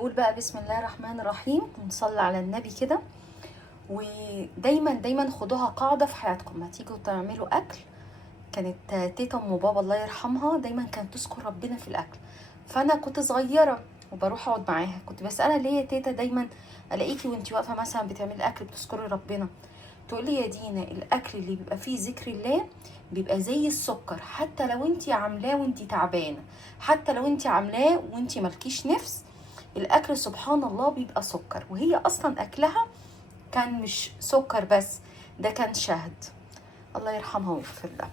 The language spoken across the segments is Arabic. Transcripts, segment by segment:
نقول بقى بسم الله الرحمن الرحيم ونصلي على النبي كده. ودايما دايما خدوها قاعدة في حياتكم، ما تيجوا تعملوا أكل. كانت تيتا أم بابا الله يرحمها دايما كانت تذكر ربنا في الأكل. فأنا كنت صغيرة وبروح أقعد معاها، كنت بسألها ليه يا تيتا دايما ألاقيكي وانتي واقفة مثلا بتعملي أكل بتذكري ربنا. تقول لي يا دينا الأكل اللي بيبقى فيه ذكر الله بيبقى زي السكر، حتى لو انتي عاملاه وانتي تعبانة، حتى لو انتي عاملاه وانتي مالكيش نفس، الاكل سبحان الله بيبقى سكر. وهي اصلا اكلها كان مش سكر بس، ده كان شهد. الله يرحمها ويغفر لها.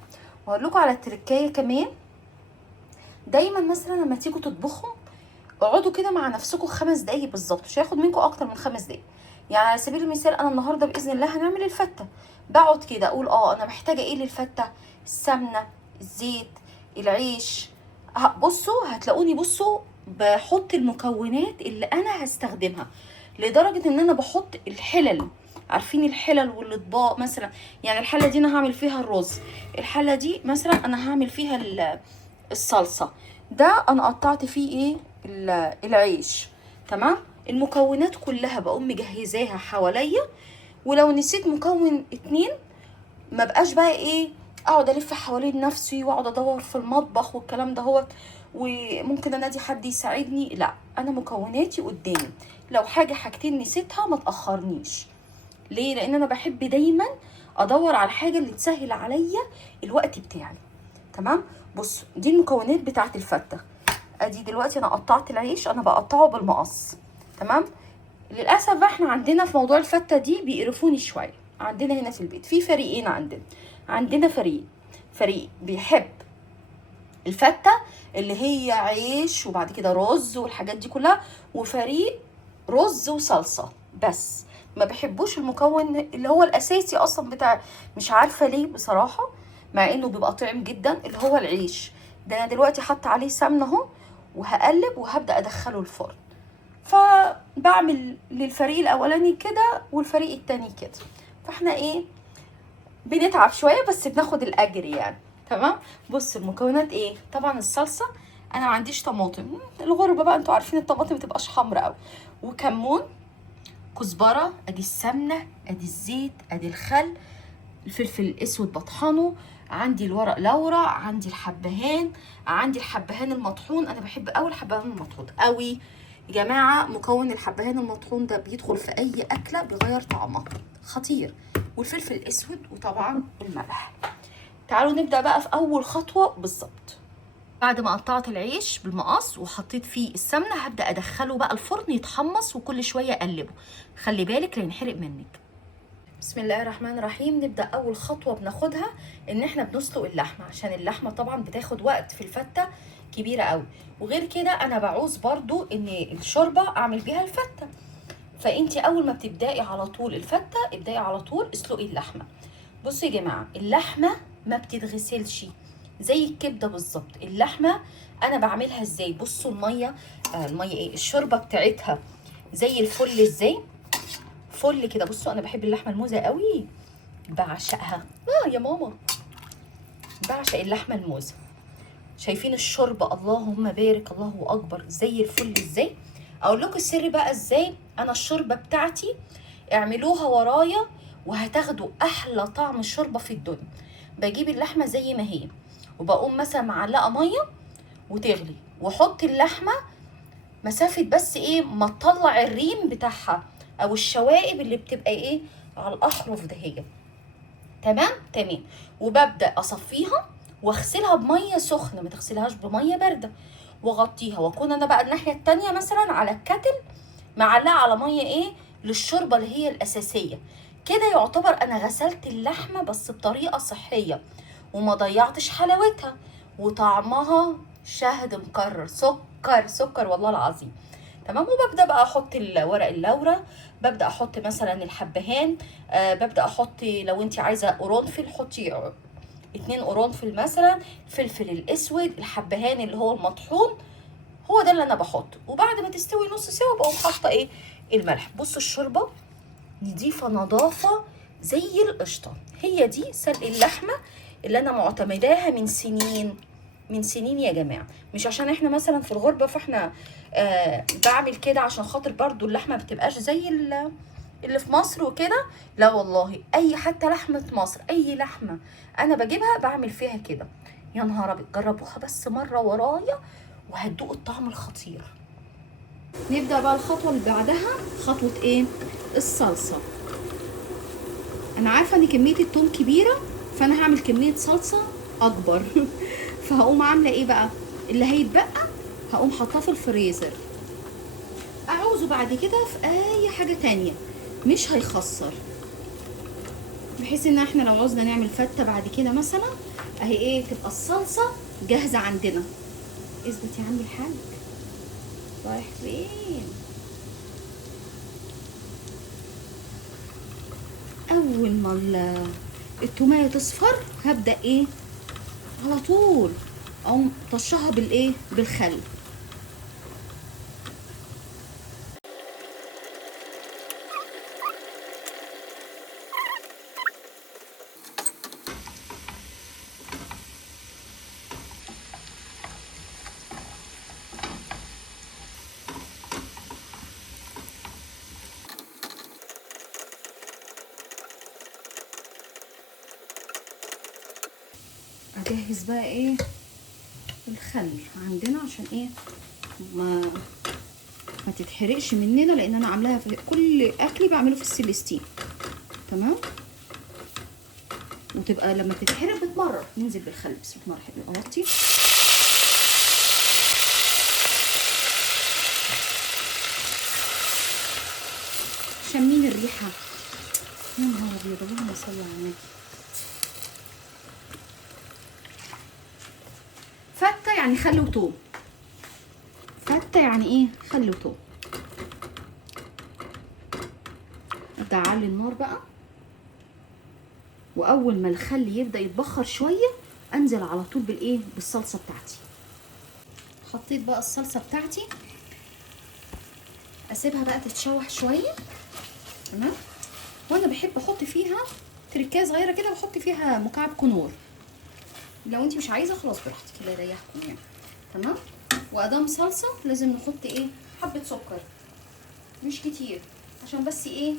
وهقول لكم على التركايه كمان. دايما مثلا لما تيجوا تطبخوا اقعدوا كده مع نفسكم 5 دقايق بالظبط، مش هياخد منكم اكتر من 5 دقايق. يعني على سبيل المثال انا النهارده باذن الله هنعمل الفته، بقعد كده اقول انا محتاجه ايه للفته؟ السمنه، الزيت، العيش. بصوا هتلاقوني بحط المكونات اللي انا هستخدمها، لدرجه ان انا بحط الحلل. عارفين الحلل والاطباق مثلا؟ يعني الحله دي انا هعمل فيها الرز، الحله دي مثلا انا هعمل فيها الصلصه، ده انا قطعت فيه ايه؟ العيش. تمام. المكونات كلها بقوم مجهزاها حواليا، ولو نسيت مكون 2 ما بقاش بقى ايه اقعد الف حوالين نفسي واقعد ادور في المطبخ والكلام ده هو، وممكن انادي حد يساعدني. لا، انا مكوناتي قدامي، لو حاجتين نسيتها ما تاخرنيش. ليه؟ لان انا بحب دايما ادور على الحاجه اللي تسهل عليا الوقت بتاعي. تمام. بص دي المكونات بتاعت الفته. ادي دلوقتي انا قطعت العيش، انا بقطعه بالمقص. تمام. للاسف احنا عندنا في موضوع الفته دي بيقرفوني شويه. عندنا هنا في البيت في فريقين، عندنا فريق بيحب الفته اللي هي عيش وبعد كده رز والحاجات دي كلها، وفريق رز وصلصه بس. ما بيحبوش المكون اللي هو الاساسي اصلا بتاع، مش عارفه ليه بصراحه، مع انه بيبقى طعم جدا، اللي هو العيش. ده انا دلوقتي حاطه عليه سمنه اهو، وهقلب وهبدا ادخله الفرن. فبعمل للفريق الاولاني كده والفريق التاني كده، فاحنا ايه بنتعب شويه بس بناخد الاجر يعني. تمام. بص المكونات ايه؟ طبعا الصلصه انا ما عنديش طماطم، الغربه بقى انتوا عارفين الطماطم ما تبقاش حمرا قوي، وكمون، كزبره، ادي السمنه، ادي الزيت، ادي الخل، الفلفل الاسود بطحنه، عندي الورق لورا، عندي الحبهان المطحون. انا بحب قوي الحبهان المطحون قوي يا جماعه. مكون الحبهان المطحون ده بيدخل في اي اكله بيغير طعمها، خطير. والفلفل الاسود، وطبعا الملح. تعالوا نبدا بقى في اول خطوه بالظبط. بعد ما قطعت العيش بالمقص وحطيت فيه السمنه، هبدا ادخله بقى الفرن يتحمص، وكل شويه اقلبه، خلي بالك لا ينحرق منك. بسم الله الرحمن الرحيم. نبدأ أول خطوة بناخدها إن إحنا بنسلق اللحمة، عشان اللحمة طبعا بتاخد وقت في الفتة كبيرة قوي. وغير كده أنا بعوز برضو إن الشوربة أعمل بيها الفتة. فأنتي أول ما بتبدأي على طول الفتة، ابدأي على طول اسلقي اللحمة. بصوا يا جماعة، اللحمة ما بتتغسلش، زي الكبدة بالظبط. اللحمة أنا بعملها إزاي؟ بصوا المية إيه؟ الشوربة بتاعتها زي الفل إزاي؟ فل كده. بصوا انا بحب اللحمه الموزه قوي، بعشقها. يا ماما، بعشق اللحمه الموزه. شايفين الشوربه؟ اللهم بارك، الله اكبر، زي الفل ازاي. اقول لكم السر بقى ازاي انا الشوربه بتاعتي، اعملوها ورايا وهتاخدوا احلى طعم الشوربه في الدنيا. بجيب اللحمه زي ما هي، وبقوم مثلا معلقه ميه وتغلي، واحط اللحمه مسافه بس ايه ما تطلع الريم بتاعها او الشوائب اللي بتبقى ايه على الاحرف دهية. تمام. وببدا اصفيها واغسلها بميه سخنه، ما تغسلهاش بميه بارده، واغطيها، واكون انا بقى الناحيه التانية مثلا على الكتل معلقه على ميه ايه للشوربه اللي هي الاساسيه. كده يعتبر انا غسلت اللحمه بس بطريقه صحيه، وما ضيعتش حلاوتها، وطعمها شهد مكرر، سكر والله العظيم. تمام. وببدا بقى احط ورق اللورة، ببدا احط مثلا الحبهان، ببدا احط لو انت عايزه قرنفل حطي 2 قرنفل مثلا، الفلفل الاسود، الحبهان اللي هو المطحون، هو ده اللي انا بحطه. وبعد ما تستوي نص سوا بقوم حاطه ايه؟ الملح. بصوا الشوربه نضيفه نظافه زي القشطه. هي دي سلق اللحمه اللي انا معتمداها من سنين يا جماعه. مش عشان احنا مثلا في الغربه فاحنا بعمل كده عشان خاطر برضو اللحمه ما بتبقاش زي اللي في مصر وكده. لا والله، اي حتى لحمه مصر، اي لحمه انا بجيبها بعمل فيها كده. يا نهار ابيض، جربوها بس مره ورايا وهتدوقوا الطعم الخطير. نبدا بقى الخطوه اللي بعدها، خطوه ايه؟ الصلصه. انا عارفه ان كميه التوم كبيره، فانا هعمل كميه صلصه اكبر. فهقوم عامله ايه بقى؟ اللي هيتبقى هقوم حاطاه في الفريزر، اعوزه بعد كده في اي حاجه تانية، مش هيخسر. بحيث ان احنا لو عوزنا نعمل فته بعد كده مثلا، اهي ايه، تبقى الصلصه جاهزه عندنا. اثبت يا عمي الحاج، رايح فين؟ اول ما التوميه تصفر هبدا ايه، على طول اقوم طشها بالايه، بالخل. اجهز بقى ايه، الخل عندنا عشان ايه، ما تتحرقش مننا، لان انا عاملاها في كل اكلي بعمله في السيليستين. تمام. وتبقى لما تتحرق بتمرر، ننزل بالخل. بسم الله الرحمن الرحيم. اغطي. شامين الريحه؟ يا نهار ابيض، اللهم صل على النبي. فته يعني خل وتوم، فته يعني ايه، خل وتوم. ابدا اعلي النار بقى، واول ما الخل يبدا يتبخر شويه انزل على طول بالايه، بالصلصه بتاعتي. حطيت بقى الصلصه بتاعتي، اسيبها بقى تتشوح شويه. تمام. وانا بحب احط فيها تركايه صغيره كده، بحط فيها مكعب كنور. لو انت مش عايزه خلاص براحتك، اللي يريحكم يعني. تمام. وادام صلصه لازم نحط ايه، حبه سكر، مش كتير، عشان بس ايه،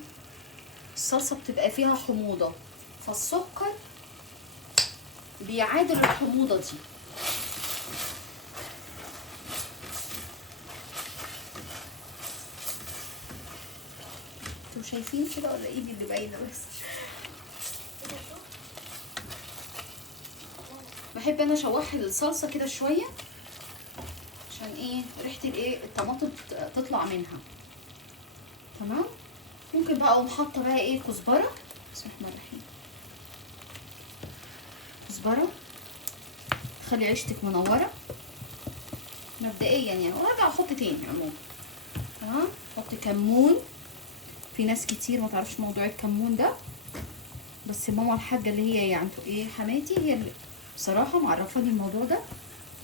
الصلصه بتبقى فيها حموضه، فالسكر بيعادل الحموضه دي. انتوا شايفين كده ولا ايدي اللي باينه بس؟ بحب انا اشوح الصلصه كده شويه، عشان ايه، ريحه الايه، الطماطم تطلع منها. تمام. ممكن بقى اقوم حاطه بقى ايه، كزبره. بسم الله الرحمن الرحيم. كزبره تخلي عيشتك منوره مبدئيا يعني، وارجع احط تاني عموما. تمام. احط كمون. في ناس كتير ما تعرفش موضوع الكمون ده، بس ماما الحاجه اللي هي يعني ايه، حماتي، هي اللي بصراحه معرفاني الموضوع ده،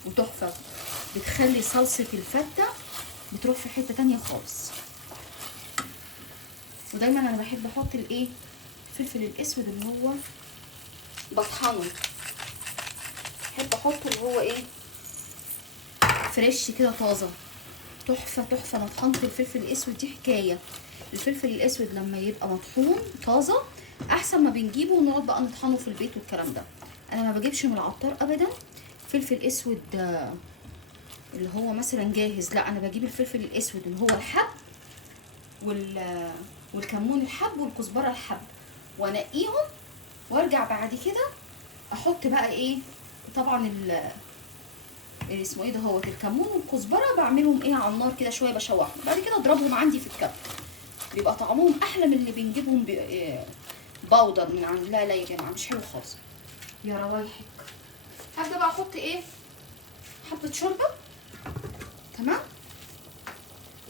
وتحفه. بتخلي صلصه الفته بتروح في حته تانية خالص. ودايما انا بحب احط الايه، الفلفل الاسود اللي هو بطحنه، بحب احطه اللي هو ايه، فريش كده طازه. تحفه تحفه. انا طحنت الفلفل الاسود دي حكايه. الفلفل الاسود لما يبقى مطحون طازه احسن ما بنجيبه ونقعد بقى نطحنه في البيت والكلام ده. انا ما بجيبش من العطار ابدا فلفل اسود اللي هو مثلا جاهز، لا انا بجيب الفلفل الاسود اللي هو الحب، والكمون الحب، والكزبره الحب، وانقيهم، وارجع بعد كده احط بقى ايه، طبعا اسمه ايه ده، هو الكمون والكزبره بعملهم ايه على النار كده شويه، بشوحهم، بعد كده اضربهم عندي في الكب، بيبقى طعمهم احلى من اللي بنجيبهم باودر من عند. لا لا يا جماعه، مش حلو خالص. يا روايحك. هبدا بقى احط ايه، حبه شوربه. تمام.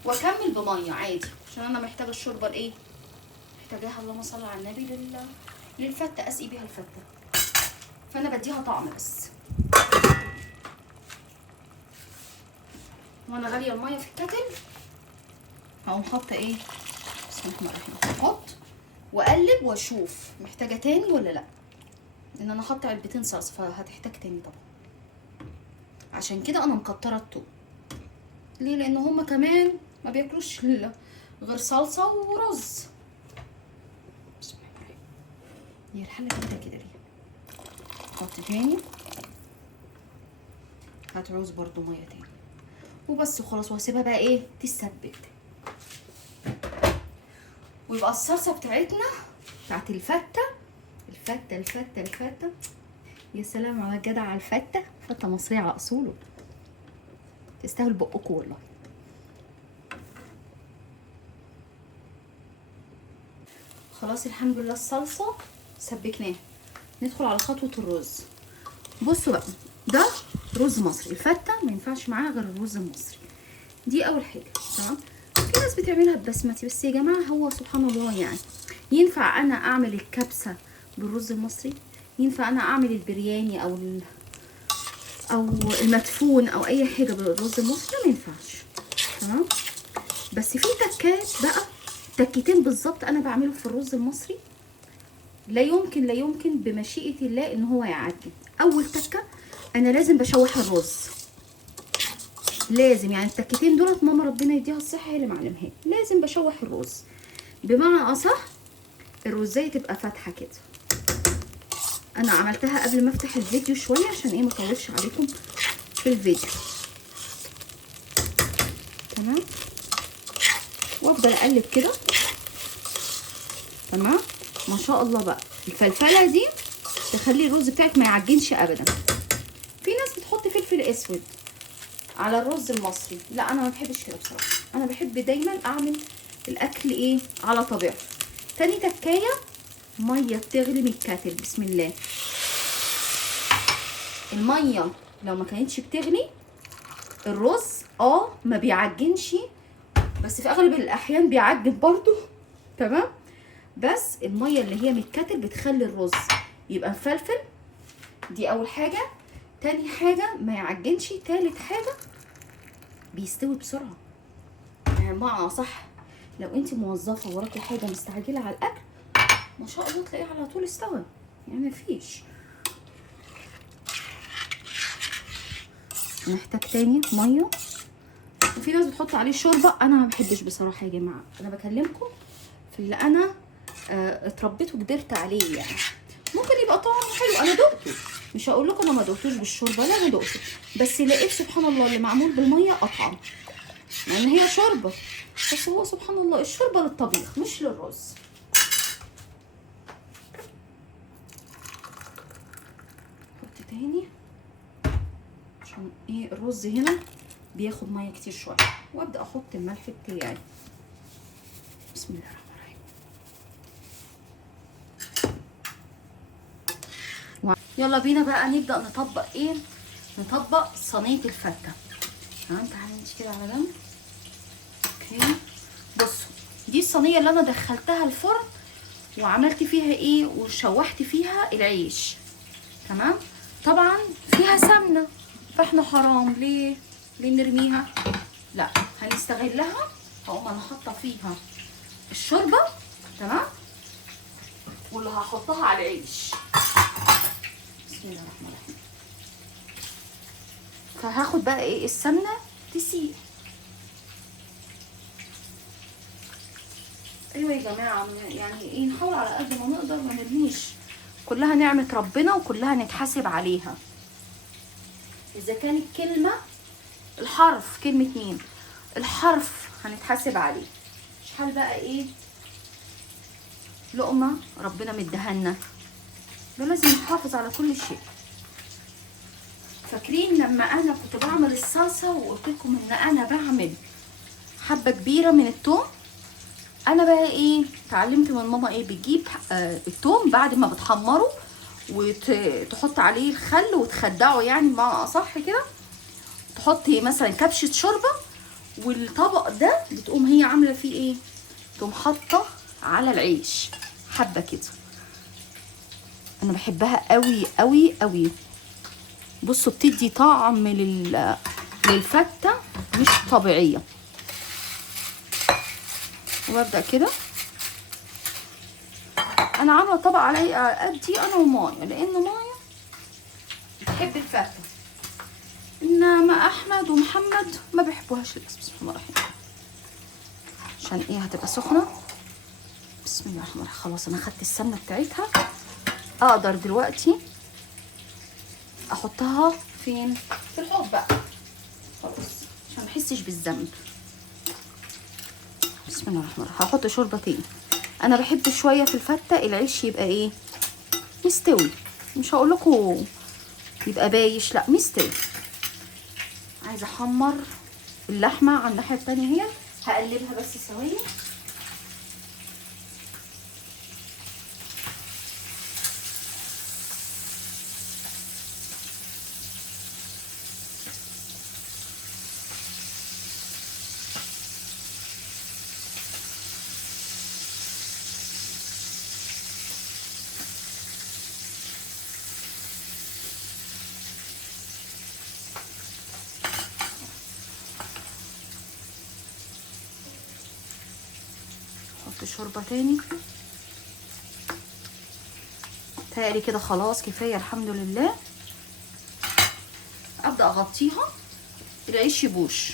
واكمل بميه عادي، عشان انا محتاجه الشوربه الايه، محتاجاها، اللهم صل على النبي، للفته، اسقي بيها الفته، فانا بديها طعم بس. وانا غاليه الميه في الكتل هقوم حاطه ايه، بسم الله الرحمن الرحيم، احط واقلب واشوف محتاجه تاني ولا لا، لان انا حاطه علبتين صلصه فهتحتاج تاني طبعا، عشان كده انا مكتره التوم. ليه؟ لان هما كمان ما بياكلوش غير صلصه ورز. بسم الله. هي الحله كده ليه؟ حط تاني، هات رز برضو ميه تاني وبس خلاص، وهسيبها بقى ايه تتسبك. ويبقى الصلصه بتاعتنا بتاعت الفته. يا سلام على الجدع على الفته، فته مصريه على اصوله، تستاهل بقكم والله. خلاص الحمد لله الصلصه سبكناها. ندخل على خطوه الرز. بصوا بقى، ده رز مصري، الفته ما ينفعش معاها غير الرز المصري، دي اول حاجه. تمام. في ناس بتعملها ببسمتي، بس يا جماعه هو سبحان الله يعني ينفع انا اعمل الكبسه بالرز المصري؟ ينفع انا اعمل البرياني او المدفون او اي حاجه بالرز المصري؟ ما ينفعش. تمام. بس في تكات بقى، تكتين بالظبط انا بعمله في الرز المصري، لا يمكن بمشيئه الله ان هو يعدي. اول تكه انا لازم بشوح الرز، لازم يعني التكتين دولت ماما ربنا يديها الصحه هي اللي معلمها، لازم بشوح الرز. بمعنى اصح الرزايه تبقى فاتحه كده. انا عملتها قبل ما افتح الفيديو شويه عشان ايه ما اطولش عليكم في الفيديو. تمام. وافضل اقلب كده. تمام. ما شاء الله بقى الفلفله دي تخلي الرز بتاعك ما يعجنش ابدا. في ناس بتحط فلفل اسود على الرز المصري، لا انا ما بحبش كده بصراحه. انا بحب دايما اعمل الاكل ايه على طبيعته. تاني تكايه، ميه بتغلي من الكاتل. بسم الله. الميه لو ما كانتش بتغلي الرز ما بيعجنش، بس في اغلب الاحيان بيعجن برضو. تمام. بس الميه اللي هي من الكاتل بتخلي الرز يبقى مفلفل، دي اول حاجه. تاني حاجه ما يعجنش. تالت حاجه بيستوي بسرعه. يعني بمعنى صح لو انت موظفه وراكي حاجه مستعجله على الاكل، ما شاء الله تلاقيه على طول استوى، يعني مفيش. محتاج تاني ميه. وفي ناس بتحط عليه شوربه، انا ما بحبش بصراحه يا جماعه. انا بكلمكم في اللي انا اتربيت وقدرت عليه. يعني ممكن يبقى طعمه حلو، انا دقته، مش هقول لكم انا ما دقتوش بالشوربه، لا انا دقته، بس لقيت سبحان الله اللي معمول بالميه اطعم، لان هي شوربه. بس هو سبحان الله الشوربه للطبيخ مش للرز. حط تاني عشان ايه الرز هنا بياخد ميه كتير شويه. وابدا احط الملح بتاعي. بسم الله الرحمن الرحيم. يلا بينا بقى نبدا نطبق ايه، نطبق صينيه الفته. تمام. تعالي نمشي كده على جنب. اوكي. بصوا دي الصينيه اللي انا دخلتها الفرن وعملت فيها ايه وشوحت فيها العيش. تمام. طبعا فيها سمنه، فاحنا حرام ليه نرميها؟ لا هنستغلها. هقوم انا حاطه فيها الشوربه. تمام. واللي هحطها على العيش. بسم الله الرحمن الرحيم. فهاخد بقى ايه السمنه تسيح. ايوه يا جماعه، يعني ايه نحاول على قد ما نقدر ما نرميش، كلها نعمه ربنا وكلها نتحاسب عليها. اذا كانت كلمه، الحرف، كلمه مين، الحرف هنتحاسب عليه. شحال بقى ايه لقمه ربنا مديهالنا، ده لازم نحافظ على كل شيء. فاكرين لما انا كنت بعمل الصلصه وقلت لكم ان انا بعمل حبه كبيره من الثوم؟ انا بقى ايه اتعلمت من ماما ايه، بتجيب الثوم بعد ما بتحمره وتحط عليه الخل وتخدعه، يعني بمعنى اصح كده، تحطي مثلا كبشه شوربه، والطبق ده بتقوم هي عامله فيه ايه، تقوم حاطه على العيش حبه كده. انا بحبها قوي قوي قوي. بصوا بتدي طعم للفته مش طبيعيه. وابدا كده انا عامله طبق على قدي انا ومايا، لان مايا بتحب الفته. انما احمد ومحمد ما بيحبوهاش للاسف. بسم الله الرحمن الرحيم. عشان ايه؟ هتبقى سخنه. بسم الله الرحمن الرحيم. خلاص انا خدت السمنه بتاعتها، اقدر دلوقتي احطها فين؟ في الحوض بقى خلاص عشان ما احسش بالذنب. بسم الله الرحمن الرحيم. هحط شوربه تاني. انا بحب شويه في الفته العيش يبقى ايه؟ مستوي. مش هقول لكم يبقى بايش، لا مستوي. عايزه احمر اللحمه على الناحيه التانيه، هي هقلبها بس ثواني. احط شوربه تاني. تقري كده خلاص كفايه الحمد لله. ابدا اغطيها العيش يبوش.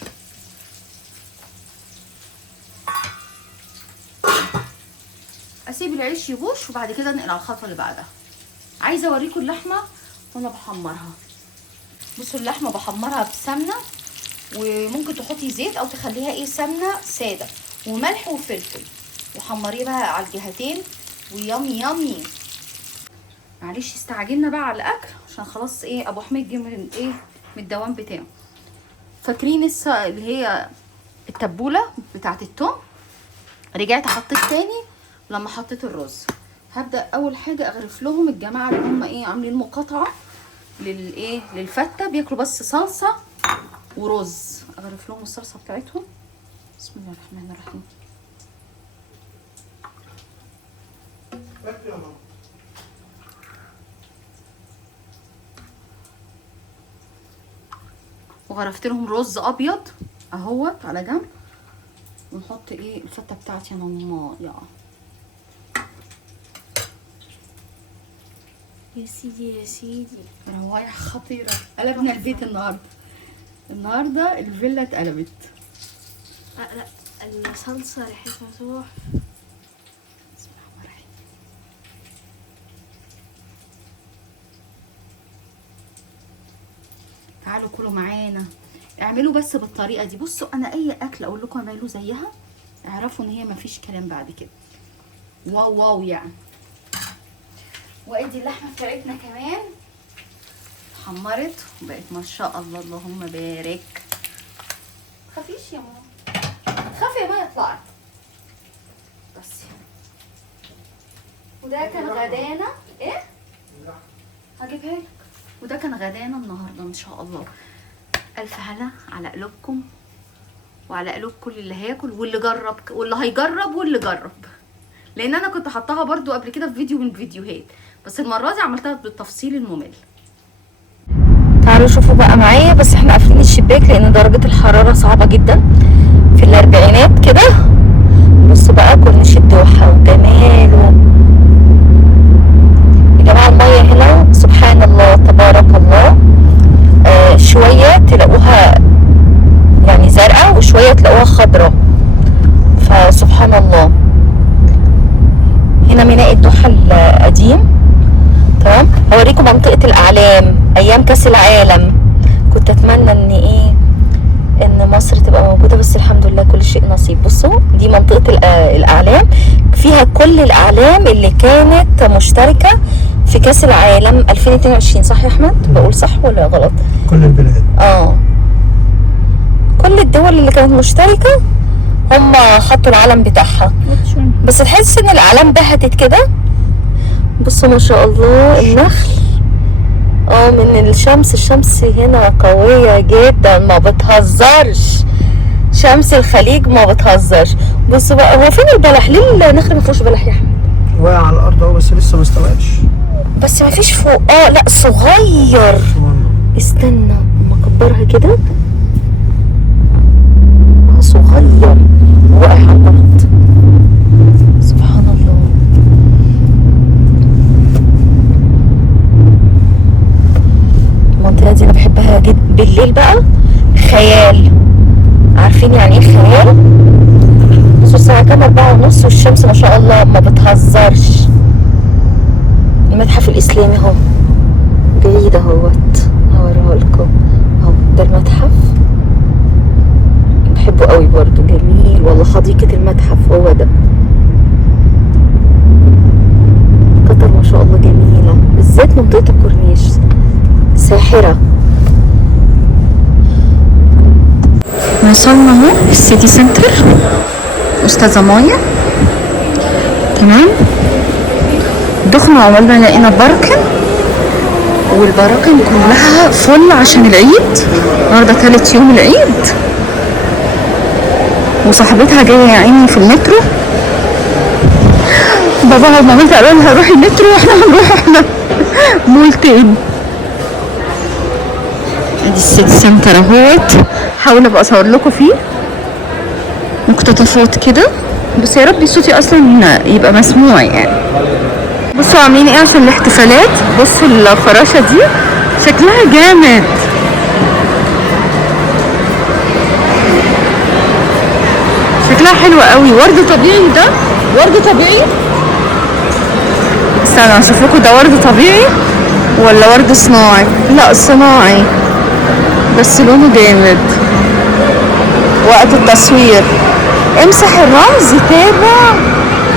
اسيب العيش يبوش وبعد كده ننقل على الخطوه اللي بعدها. عايزه اوريكم اللحمه وانا بحمرها. بصوا اللحمه بحمرها بسمنه، وممكن تحطي زيت او تخليها ايه سمنه ساده وملح وفلفل، وحمريه بقى على الجهتين ويامي يامي. معلش استعجلنا بقى على الاكل عشان خلاص ايه ابو حميد جه من ايه من الدوام بتاعه. فاكرين اللي هي التبوله بتاعه التوم؟ رجعت حطيت تاني لما حطيت الرز. هبدا اول حاجه اغرف لهم الجماعه اللي هم ايه عاملين مقاطعه للايه للفته، بياكلوا بس صلصه ورز. اغرف لهم الصلصه بتاعتهم. بسم الله الرحمن الرحيم. وغرفت لهم رز ابيض اهوت على جنب، ونحط ايه الفته بتاعتي انا وماما. يا سيدي يا سيدي، روايح خطيره. قلبنا البيت النهارده الفيلا اتقلبت. لا الصلصه ريحتها تروح. بسم الله الرحمن الرحيم. تعالوا كلوا معانا. اعملوا بس بالطريقه دي. بصوا انا اي اكل اقول لكم اعملوا زيها، اعرفوا ان هي مفيش كلام بعد كده. واو واو يعني. وادي اللحمه بتاعتنا كمان اتحمرت وبقت ما شاء الله اللهم بارك. خفيش يا ماما، خافي يا ماما طلعت بس. وده كان غدانا ايه؟ هجيبها لك. وده كان غدانا النهارده ان شاء الله. الف هلا على قلوبكم وعلى قلوب كل اللي هياكل واللي جرب واللي هيجرب واللي جرب، لان انا كنت حطاها برضو قبل كده في فيديو من الفيديوهات، بس المره دي عملتها بالتفصيل الممل. تعالوا شوفوا بقى معايا. بس احنا قافلين الشباك لان درجه الحراره صعبه جدا في الاربعينات كده. بصوا بقى كورنيش الدوحه وجماله يا جماعه. الميه هنا سبحان الله تبارك الله. شويه تلاقوها يعني زرقاء وشويه تلاقوها خضراء، فسبحان الله. هنا ميناء الدوحه القديم. تمام. هوريكم منطقه الاعلام ايام كاس العالم. كنت اتمنى ان ايه ان مصر تبقى موجوده، بس الحمد لله كل شيء نصيب. بصوا دي منطقه الاعلام، فيها كل الاعلام اللي كانت مشتركه في كاس العالم 2022. صح يا احمد؟ بقول صح ولا غلط؟ كل البلاد كل الدول اللي كانت مشتركه هم حطوا العلم بتاعها. بس تحس ان الاعلام بهتت كده. بصوا ما شاء الله النخل من الشمس هنا قوية جدا ما بتهزرش. شمس الخليج ما بتهزرش. بصوا بقى هو فين البلح؟ ليه النخل ما فيهوش بلح يا احمد؟ واقع على الارض اهو بس لسه ما استوعبش. بس ما فيش فوق. لا صغير. استنى اما اكبرها كده. صغير واقع على الارض. سبحان الله. المنطقة دي انا بحبها جدا بالليل بالليل بقى خيال. عارفين يعني ايه خيال؟ بصوا الساعة كام، 4:30 والشمس ما شاء الله ما بتهزرش. المتحف الإسلامي اهو بعيد اهوت، هوريه لكم اهو. ده المتحف بحبه قوي برضو، جميل والله. حديقة المتحف هو ده. قطر ما شاء الله جميلة، بالذات منطقة الكورنيش ساحرة. وصلنا اهو السيتي سنتر، أستاذة مايا. تمام، دخنا عقبال ما لقينا باركن، والبراكن كلها فل عشان العيد. النهارده تالت يوم العيد، وصاحبتها جايه يا عيني في المترو. باباها ومامتها قالوا لها روحي المترو واحنا هنروح احنا مول تاني. ادي السيتي سنتر اهوت، حاول ابقى اصور لكم فيه مقتطفات كده، بس يا رب صوتي اصلا يبقى مسموع يعني. بصوا عاملين ايه عشان الاحتفالات. بصوا الفراشة دي شكلها جامد، شكلها حلو قوي. ورد طبيعي، ده ورد طبيعي. استنى اشوف لكم ده ورد طبيعي ولا ورد صناعي. لا صناعي بس لونه جامد. وقت التصوير امسح الرمز، تابع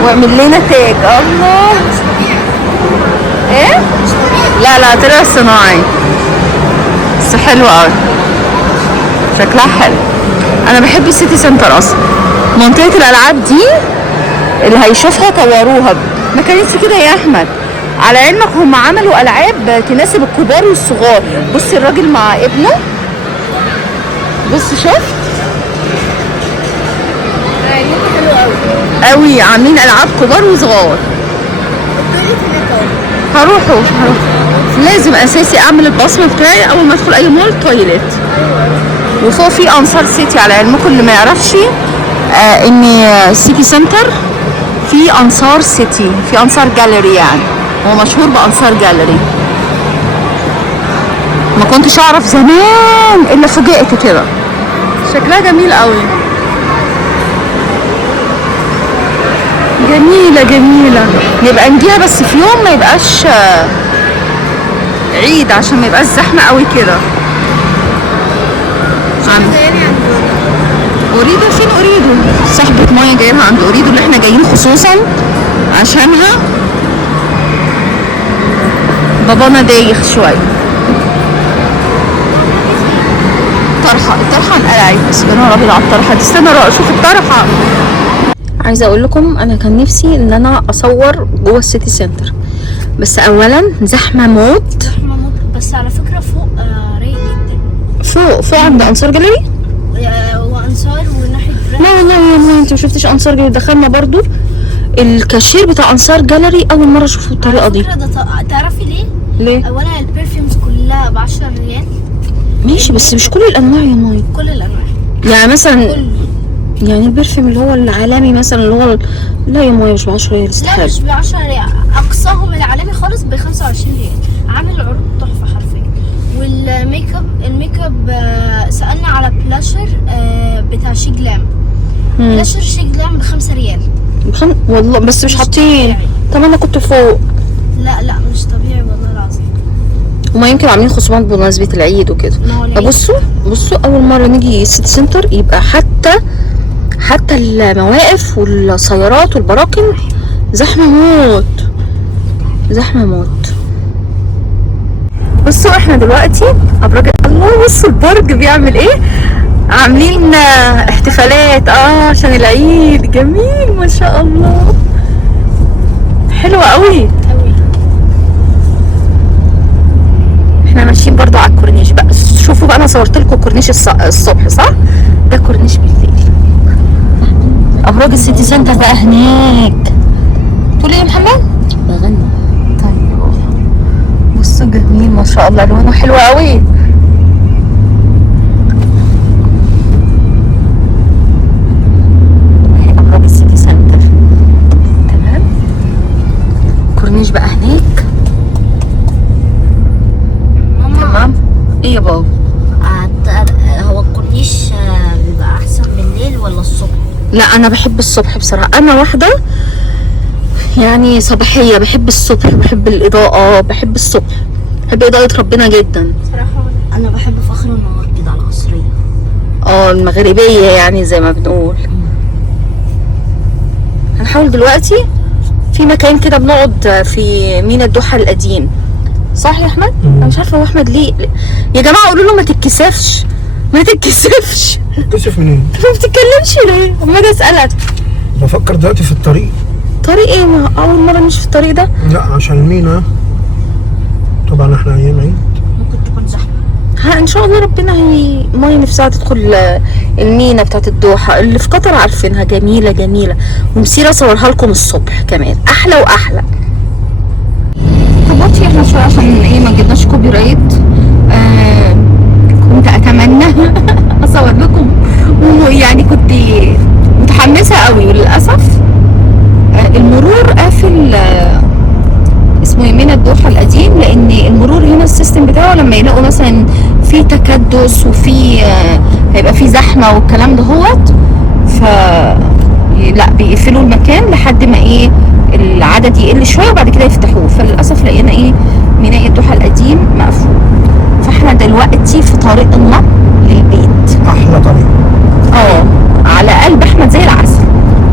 واعمل لنا تاج. الله، ايه؟ لا طلع صناعي بس حلو قوي، شكلها حلو. انا بحب السيتي سنتر اصلا. منطقة الالعاب دي اللي هيشوفها طوروها، ما كانتش كده يا احمد. على علمك هم عملوا العاب تناسب الكبار والصغار. بص الراجل مع ابنه، بص شفت حلو قوي قوي، عاملين العاب كبار وصغار. هروحوا لازم اساسي اعمل البصمه بتاعي اول ما ادخل اي مول تويلت. وفوق في انصار سيتي، على علمكم اللي ما يعرفش ان السيتي سنتر في انصار سيتي، في انصار جاليري، يعني هو مشهور بانصار جاليري. ما كنتش اعرف زمان الا فوجئت كده. شكلها جميل قوي، جميلة. يبقى نجيها بس في يوم ما يبقاش عيد عشان ما يبقاش زحمة قوي كده. أريدو فين؟ أريدو صاحبة مايا جايبها عند أريدو اللي احنا جايين خصوصا عشانها. بابانا دايخ شوية. الطرحة انقلعت، بس يا نهار أبيض على الطرحة دي. استنى اشوف الطرحة. عايزه اقول لكم انا كان نفسي ان انا اصور جوه السيتي سنتر، بس اولا زحمه موت. بس على فكرة فوق رايق جدا. فوق عند انصار جاليري وانصار وناحية لا والله يا ماما انت ما شفتش انصار جاليري. دخلنا برضو الكاشير بتاع انصار جاليري اول مره اشوفه بالطريقه دي. تعرفي ليه؟ اولا البرفيومز كلها ب10 ريال. ماشي بس مش كل الانواع يا ماي. كل الانواع يعني مثلا يعني البرفيوم اللي هو العالمي مثلا اللي هو لا يا ماي مش ب10 ريال، استحاله. لا مش ب10 ريال، اقصاهم العالمي خالص ب25 ريال. عامل عروض تحفه حرفيا. الميك اب سالنا على بلاشر بتاع شي جلام. بلاشر شي جلام ب5 ريال. والله بس مش حاطين. طب انا كنت فوق. لا مش طبيعي والله العظيم. وما يمكن عاملين خصومات بمناسبه العيد وكده. بصوا اول مره نيجي السيتي سنتر يبقى حتى المواقف والسيارات والبراكن زحمه موت. بصوا احنا دلوقتي ابراج. الله بصوا البرج بيعمل ايه، عاملين احتفالات عشان العيد. جميل ما شاء الله، حلوة قوي. احنا ماشيين برضو على الكورنيش بقى. شوفوا بقى انا صورت لكم الكورنيش الصبح صح، ده كورنيش بالليل. ابراج السيتي سنتر بقى هناك. تقول ايه يا محمد؟ بغني. طيب بصوا جميل ما شاء الله، لونه حلو قوي. ابراج السيتي سنتر تمام. كورنيش بقى هناك. تمام. ايه يا بابا؟ لا انا بحب الصبح بصراحه، انا واحده يعني صباحيه، بحب الصبح، بحب الاضاءه، بحب الصبح، بحب اضاءه ربنا جدا. صراحة انا بحب فخر النهار كده العصرية. المغربيه يعني زي ما بنقول. هنحاول دلوقتي في مكان كده بنقعد في مينا الدوحه القديم، صح يا احمد؟ انا مش عارفه هو احمد ليه. يا جماعه قولوا له ما تتكسفش، ما تتكسفش. كسف منين؟ ما بتتكلمش ليه؟ اما اجي اسالك بفكر دلوقتي في الطريق. طريق ايه؟ ما اول مره نمشي في الطريق ده. لا عشان المينا طبعا احنا ايام عيد. ممكن تكون زحمة. ان شاء الله ربنا هي ماي نفسها تدخل المينا بتاعت الدوحه اللي في قطر، عارفينها جميله جميله، ومسيره اصورها لكم الصبح كمان احلى واحلى. طب وطي احنا شويه عشان ايه ما جبناش كوبي رايت. كنت اتمنى اصور لكم، ويعني كنت متحمسه قوي، وللاسف المرور قافل اسمه يمينا الدوحه القديم، لان المرور هنا السيستم بتاعه لما يلاقوا مثلا في تكدس وفي هيبقى في زحمه والكلام ده هوت، ف لا بيقفلوا المكان لحد ما ايه العدد يقل شويه وبعد كده يفتحوه. فللاسف لقينا ايه ميناء الدوحه القديم مقفول، فاحنا دلوقتي في طريقنا للبيت. احلى طريق. على قلب احمد زي العسل،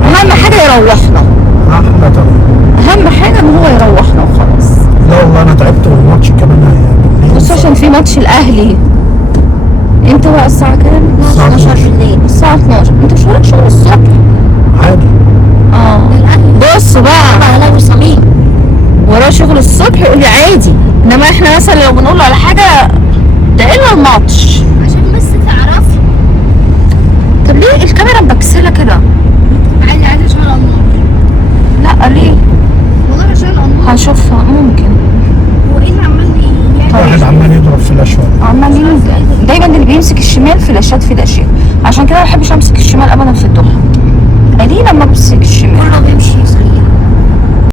اهم حاجه يروحنا، احلى طريق. اهم حاجه ان هو يروحنا وخلاص. لا والله انا تعبت من الماتش كمان. بص عشان في ماتش الاهلي. انت بقى الساعه كام؟ الساعة 12 بالليل. الساعه 12. انت مش وراك شغل الصبح؟ عادي. بص بقى اهلاوي صميم. وراه شغل الصبح يقول لي عادي، انما احنا مثلا لو بنقول له على حاجه ده الا الماتش. عشان بس تعرفي. طب ليه الكاميرا مبكسله كده؟ عادي عادي عشان الانوار. لا ليه؟ والله عشان الانوار. هنشوفها ممكن. هو ايه اللي عمال واحد عمال يضرب في الاشواط. عمالين دايما اللي بيمسك الشمال فلاشات فلاشات، عشان كده ما بحبش امسك الشمال ابدا في الدوحه. قليلا لما بمسك الشمال. كله بيمشي